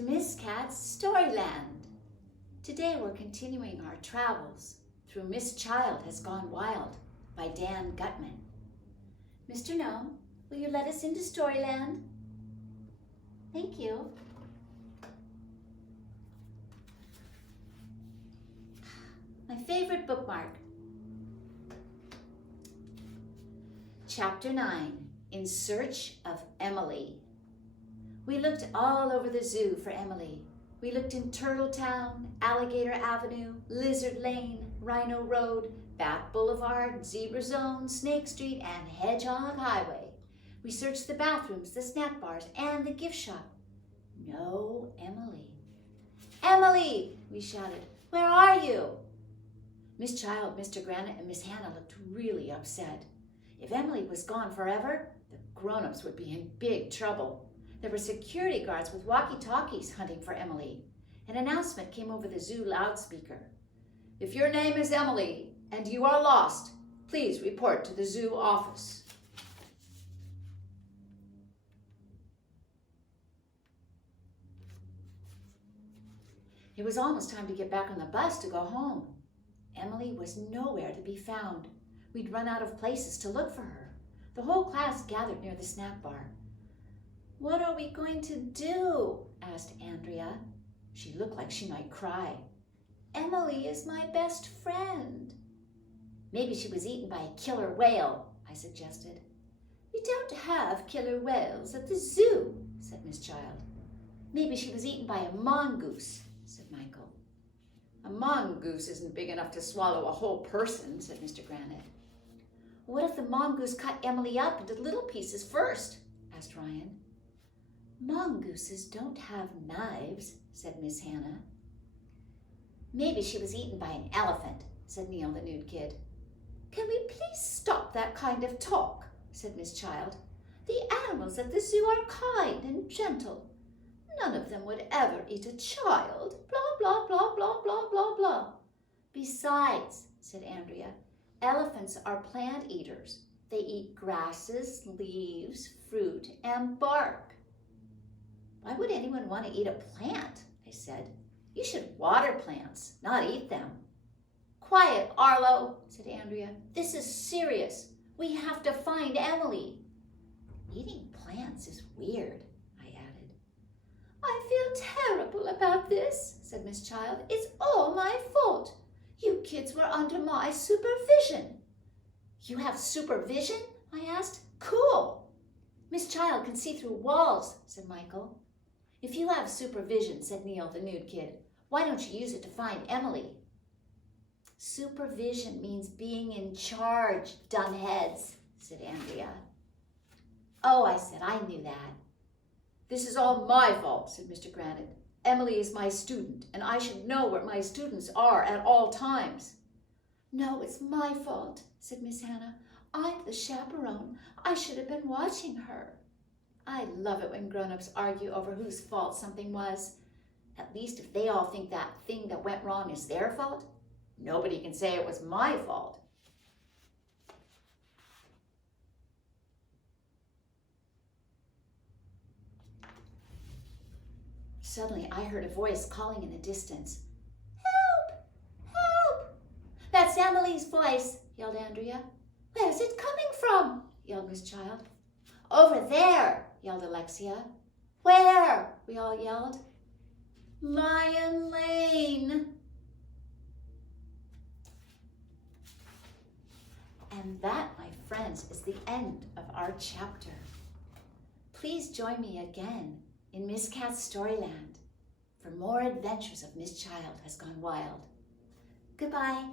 to Miss Cat's Storyland. Today we're continuing our travels through Miss Child Has Gone Wild by Dan Gutman. Mr. Gnome, will you let us into Storyland? Thank you. My favorite bookmark. Chapter 9, In Search of Emily. We looked all over the zoo for Emily. We looked in Turtletown, Alligator Avenue, Lizard Lane, Rhino Road, Bat Boulevard, Zebra Zone, Snake Street, and Hedgehog Highway. We searched the bathrooms, the snack bars, and the gift shop. No Emily. Emily, we shouted, where are you? Miss Child, Mr. Granite, and Miss Hannah looked really upset. If Emily was gone forever, the grown-ups would be in big trouble. There were security guards with walkie-talkies hunting for Emily. An announcement came over the zoo loudspeaker. If your name is Emily and you are lost, please report to the zoo office. It was almost time to get back on the bus to go home. Emily was nowhere to be found. We'd run out of places to look for her. The whole class gathered near the snack bar. What are we going to do? Asked Andrea. She looked like she might cry. Emily is my best friend. Maybe she was eaten by a killer whale, I suggested. We don't have killer whales at the zoo, said Miss Child. Maybe she was eaten by a mongoose, said Michael. A mongoose isn't big enough to swallow a whole person, said Mr. Granite. What if the mongoose cut Emily up into little pieces first? Asked Ryan. Mongooses don't have knives, said Miss Hannah. Maybe she was eaten by an elephant, said Neil the nude kid. Can we please stop that kind of talk, said Miss Child. The animals at the zoo are kind and gentle. None of them would ever eat a child, blah, blah, blah, blah, blah, blah, blah. Besides, said Andrea, elephants are plant eaters. They eat grasses, leaves, fruit, and bark. Why would anyone want to eat a plant? I said. You should water plants, not eat them. Quiet, Arlo, said Andrea. This is serious. We have to find Emily. Eating plants is weird, I added. I feel terrible about this, said Miss Child. It's all my fault. You kids were under my supervision. You have supervision? I asked. Cool. Miss Child can see through walls, said Michael. If you have supervision, said Neil, the nude kid, why don't you use it to find Emily? Supervision means being in charge, dunheads, said Andrea. Oh, I said, I knew that. This is all my fault, said Mr. Granite. Emily is my student, and I should know where my students are at all times. No, it's my fault, said Miss Hannah. I'm the chaperone. I should have been watching her. I love it when grown-ups argue over whose fault something was. At least if they all think that thing that went wrong is their fault, nobody can say it was my fault. Suddenly, I heard a voice calling in the distance. Help! Help! That's Emily's voice, yelled Andrea. Where's it coming from? Yelled Miss Child. Over there, yelled Alexia. Where? We all yelled. Lion Lane. And that, my friends, is the end of our chapter. Please join me again in Miss Cat's Storyland for more adventures of Miss Child Has Gone Wild. Goodbye.